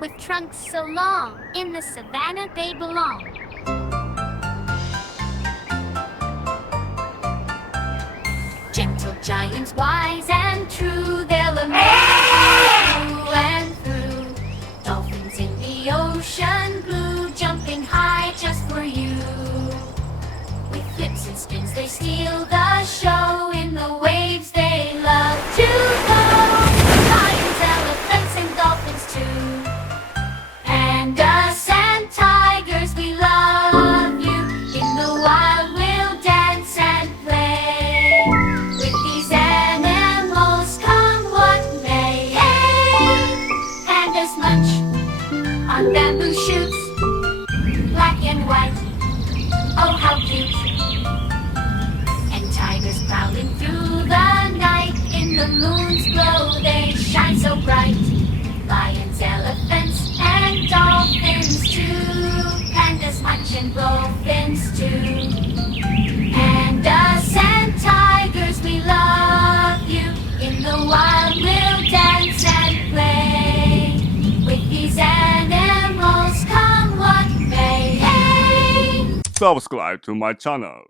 with trunks so long. In the savannah they belong. Gentle giants, wise and true, they'll amaze you through and through. Dolphins in the ocean blue, jumping high just for you. With flips and spins they steal the show. In the waves they love to go. Lions, elephants, and dolphins too. Pandas and tigers, we love you. In the wild we'll dance and play. With these animals, come what may. Pandas munch on bamboo shoots, black and white, oh how cute. And tigers prowling through the night, in the moon's glow they shine so bright. Lions, elephants, and dolphins too. Pandas munch and dolphins too. Pandas and tigers, we love you. In the wild we'll dance and play. With these animals, come what may. Subscribe to my channel.